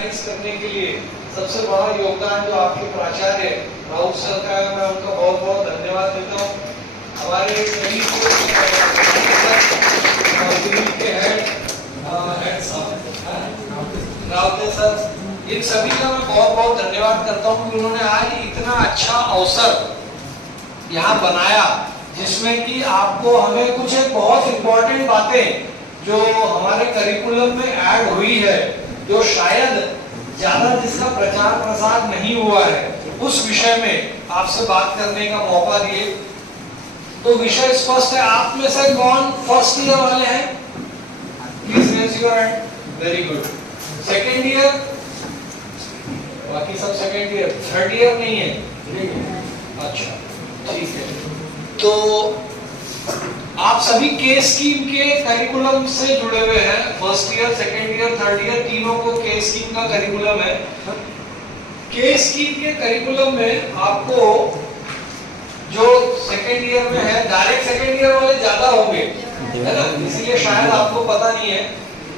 Organise करने के लिए सबसे बड़ा योगदान जो आपके प्राचार्य राउत सर का है, मैं उनका बहुत बहुत धन्यवाद देता हूँ। हमारे सभी के हेड राउत सर, इन सभी का मैं बहुत बहुत धन्यवाद करता हूँ कि उन्होंने आज इतना अच्छा अवसर यहाँ बनाया जिसमें कि आपको हमें कुछ एक बहुत इम्पोर्टेंट बातें जो हमारे करिकुलम में ऐड हुई है, जो शायद ज्यादा जिसका प्रचार प्रसार नहीं हुआ है, उस विषय में आपसे बात करने का मौका दिए। तो विषय स्पष्ट है। आप में से कौन फर्स्ट ईयर वाले हैं? Please raise your hand. Very good. Second year? बाकी सब सेकेंड ईयर। थर्ड ईयर नहीं है? अच्छा, ठीक है। तो आप सभी के स्कीम के करिकुलम से जुड़े हुए हैं। First year, second year, third year, तीनों को के स्कीम का करिकुलम है। के स्कीम के करिकुलम में आपको जो सेकेंड ईयर में है, डायरेक्ट सेकेंड ईयर वाले ज्यादा होंगे, है ना, इसीलिए शायद आपको पता नहीं है।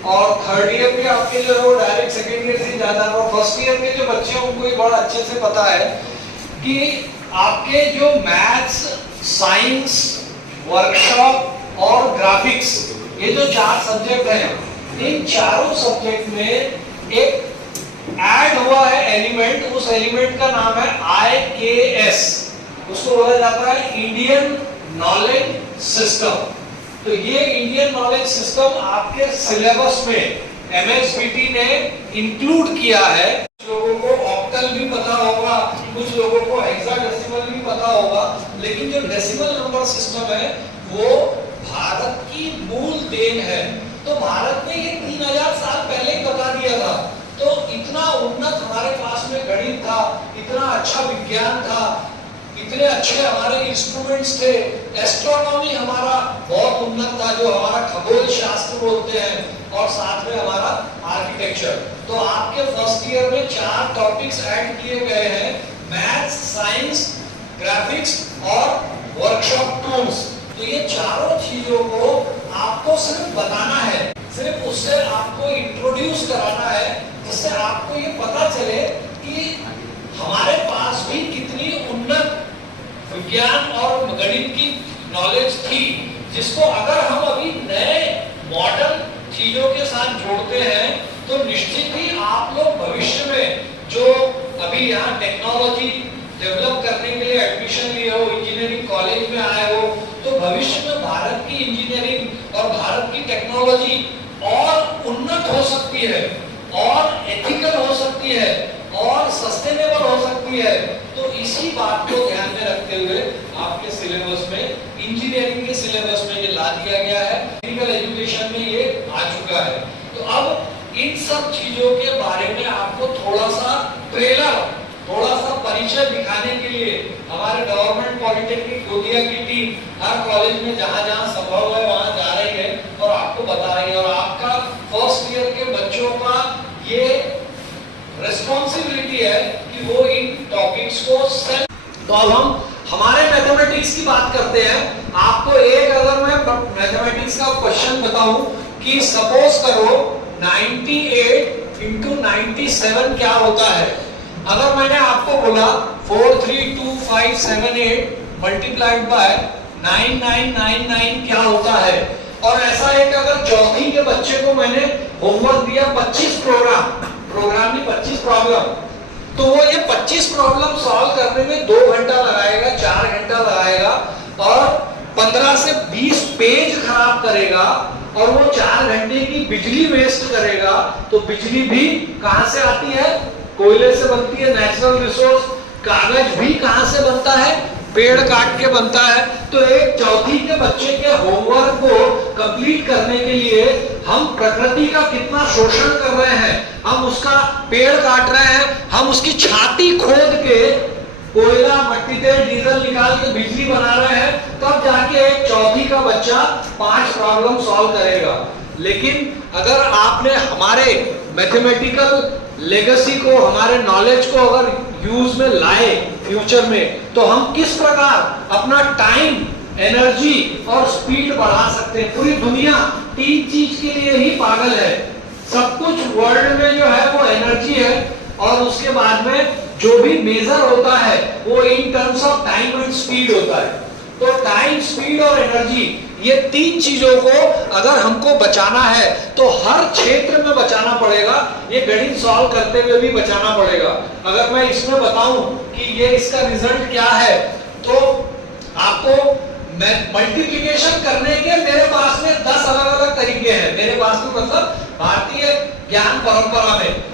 और थर्ड ईयर में आपके जो है वो डायरेक्ट सेकेंड ईयर से ज्यादा, और फर्स्ट ईयर के जो बच्चे हैं उनको बड़ा अच्छे से पता है कि आपके जो मैथ्स, साइंस, वर्कशॉप और ग्राफिक्स, ये जो 4 सब्जेक्ट हैं, इन चारों सब्जेक्ट में एक ऐड हुआ है एलिमेंट। उस एलिमेंट का नाम है IKS। उसको बोला जाता है इंडियन नॉलेज सिस्टम। तो ये इंडियन नॉलेज सिस्टम आपके सिलेबस में MSBT ने इंक्लूड किया है। कुछ लोगों को ऑक्टल भी पता होगा, कुछ लोगों को हेक्साडेसिमल भी पता होगा, लेकिन जो डेसिमल नंबर सिस्टम है वो भारत की मूल देन है। तो भारत ने ये 3000 साल पहले ही बता दिया था। तो इतना उन्नत हमारे पास में गणित था, इतना अच्छा विज्ञान था, इतने अच्छे हमारे इंस्ट्रूमेंट्स थे, एस्ट्रोनॉमी हमारा बहुत उन्नत था, जो हमारा खगोल शास्त्र बोलते हैं, और साथ में हमारा आर्किटेक्चर। तो आपके फर्स्ट ईयर में 4 टॉपिक्स ऐड किए गए हैं, मैथ्स, साइंस, ग्राफिक्स और वर्कशॉप टूल्स। तो ये चारों चीजों को आपको सिर्फ बताना है, सिर्फ उससे आपको इंट्रोड्यूस कराना है, जिससे आपको ये पता चले कि हमारे पास भी कितनी उन्नत विज्ञान और गणित की नॉलेज थी, जिसको अगर हम अभी नए मॉडर्न चीजों के साथ जोड़ते हैं तो निश्चित ही आप लोग भविष्य में जो अभी यहाँ टेक्नोलॉजी डेवलप करने के लिए एडमिशन लिए हो, इंजीनियरिंग कॉलेज में आए हो, तो भविष्य में भारत की इंजीनियरिंग और भारत की टेक्नोलॉजी और उन्नत हो सकती है, और एथिकल हो सकती है, और सस्टेनेबल हो सकती है। तो इसी बात को ध्यान में रखते हुए आपके सिलेबस में, इंजीनियरिंग के सिलेबस में ये ला दिया गया है, टेक्निकल एजुकेशन में ये आ चुका है। तो अब इन सब चीजों के बारे में आपको थोड़ा सा ट्रेलर, थोड़ा सा परिचय दिखाने के लिए हमारे गवर्नमेंट पॉलिटेक्निक गोंदिया की टीम हर कॉलेज में जहां जहां संभव है वहां जा रही है और आपको बता रही है। और आपका फर्स्ट ईयर के बच्चों का ये रिस्पॉन्सिबिलिटी है कि वो इन टॉपिक्स को तो अब हम हमारे मैथमेटिक्स की बात करते हैं। आपको एक अगर मैं मैथमेटिक्स का क्वेश्चन बताऊं कि सपोज करो 98 into 97 क्या होता है। अगर मैंने आपको बोला 43258 मल्टीप्लाइड बाय 9999 क्या होता है, और ऐसा एक अगर चौथी के बच्चे को मैंने होमवर्क दिया 25 प्रोग्राम 25 प्रॉब्लम, तो वो ये 25 प्रॉब्लम सॉल्व करने में 2 घंटा लगाएगा, 4 घंटा लगाएगा, और 15 से 20 पेज खराब करेगा, और वो 4 घंटे की बिजली वेस्ट करेगा। तो बिजली भी कहां से आती है? कोयले से बनती है, नेचुरल रिसोर्स। कागज भी कहां से बनता है? पेड़ काट के बनता है। तो एक चौथी के बच्चे के होमवर्क को कंप्लीट करने के लिए हम प्रकृति का कितना शोषण कर रहे हैं, हम उसका पेड़ काट रहे हैं, हम उसकी छाती खोद के कोयला, मट्टी, तेल, डीजल निकाल के बिजली बना रहे हैं, तब जाके एक चौथी का बच्चा 5 प्रॉब्लम सॉल्व करेगा। लेकिन अगर आपने हमारे मैथमेटिकल लेगेसी को, हमारे नॉलेज को अगर यूज में लाए फ्यूचर में, तो हम किस प्रकार अपना टाइम, एनर्जी और स्पीड बढ़ा सकते हैं। पूरी दुनिया 3 चीज के लिए ही पागल है। सब कुछ वर्ल्ड में जो है वो एनर्जी है, और उसके बाद में जो भी मेजर होता है वो in terms of time and speed होता है। तो टाइम, स्पीड और एनर्जी, ये तीन चीजों को अगर हमको बचाना है तो हर क्षेत्र में बचाना पड़ेगा। ये गणित सॉल्व करते हुए भी बचाना पड़ेगा। अगर मैं इसमें बताऊं कि ये इसका रिजल्ट क्या है, तो आपको मल्टीप्लिकेशन करने के मेरे पास में 10 अलग अलग तरीके हैं। मेरे पास में मतलब भारतीय ज्ञान परंपरा में